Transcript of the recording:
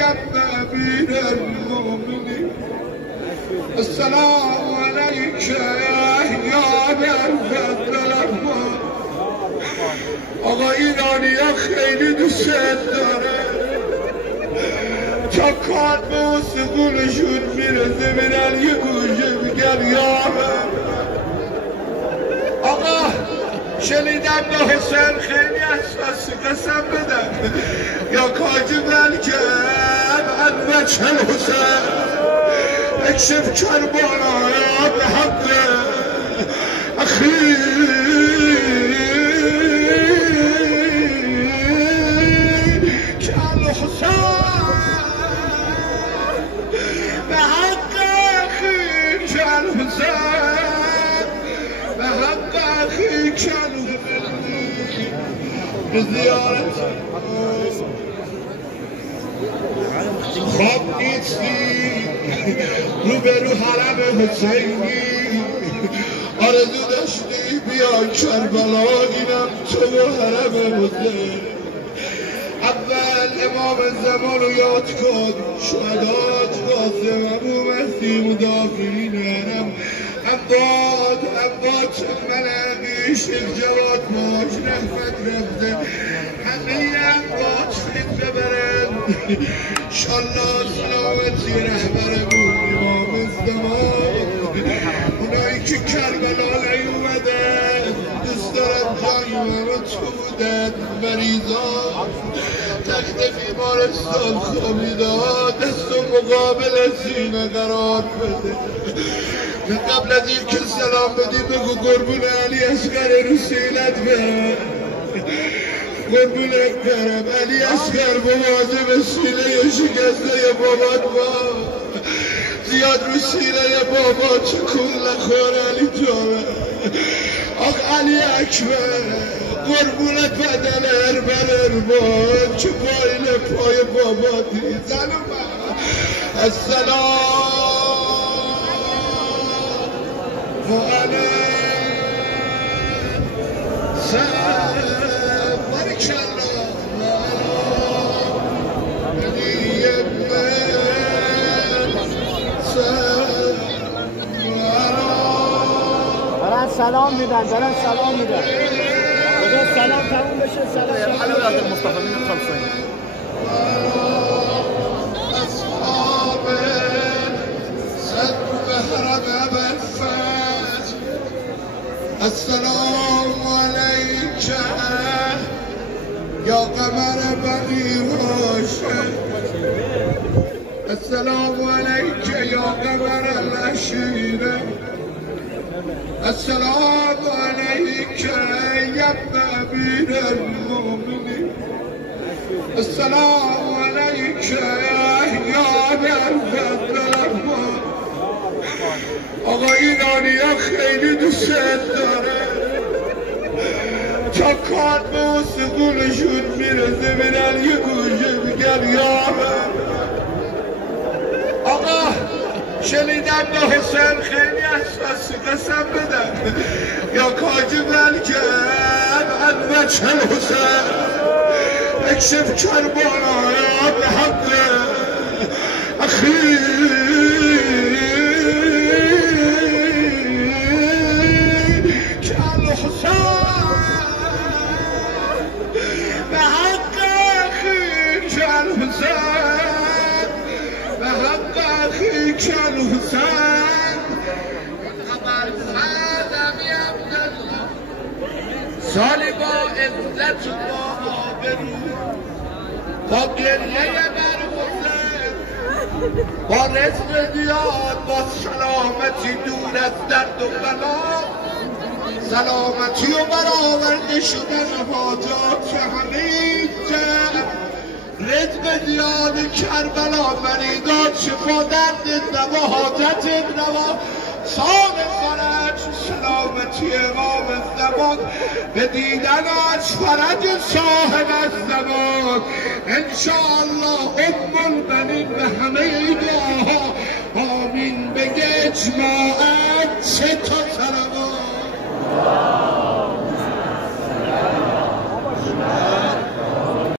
أمير المؤمنين السلام عليك يا برفت الأرباب. آقا ایرانی‌ها خیلی دوست داره تا کار به استخونشون میرسه میرن یه گوشه میگن یا آقا شنیدم به حسین خیلی اساسی قسم بدم یا کاجی بلکم البچه حسین اکشف کربالا به حق اخی کل حسین به حق اخی کل حسین به حق اخی کل به زیارت خواب نیستی روبرو حرم حسینی آرزو داشتی بیا کربلا اینم تو و حرم حسین. اول امام زمان رو یاد کن شهدات قاسم ابو مسیح مدافعین حرم عباد ملقی شیخ جواد باش رحمت رفته همه عباد فید ببرن انشالله سلامتی رهبرمون امام زمان اونایی که کربلا نیومدن دوست دارن جای امام تو بودن مریضا تخت بیمارستان خوابیدن دست و مقابل سینه قرار بده. قبل از این که سلام بدی بگو قربون علی اصغر رو سینت برم قربونت برم علی اصغر مواظب سینه شکسته بابات با زیاد رو سینه بابا چکون نخور علی جانم. آخ علی اکبر قربونت بدن اربان چه پایل پای باباتی زنو من السلام وعلى سلام بارك الله وعلى نبي دارن سلام میدن بگه سلام تموم بشه سلام حلوات المصطفى من الخلصين أصحاب سد بهرب بالفاس السلام عليك يا قمر بني هاشم السلام عليك يا قمر العشيرة السلام عليك يا أمير المؤمنين السلام عليك يا برفت الأرباب. آقا ایرانی‌ها خیلی دوست داره تا کار به استخونشون میرسه میرن یه گوشه میگن یا آقا شنیدم به حسین خیلی اساسی قسم بدم یا کاجی بلکم البچه حسین اکشف کربالا به حق اخی کل حسین به حق اخی کل حسین به حق اخی کل حسین قمر فادمی عبدالله سالی با عزت و با آبرو با گریه بر حسین با رزق دیاد با سلامتی دور از درد و بلا سلامتی و برآورده شدن حاجات همه رزق دیاد کربلا مریدات شفا درد نوا حاجت نوا سال فرج سلامتی امام زمان به دیدنش فرج صاحب الزمان انشاءالله البنین به همه دعاها آمین بگه اجماعت چه تا سلوات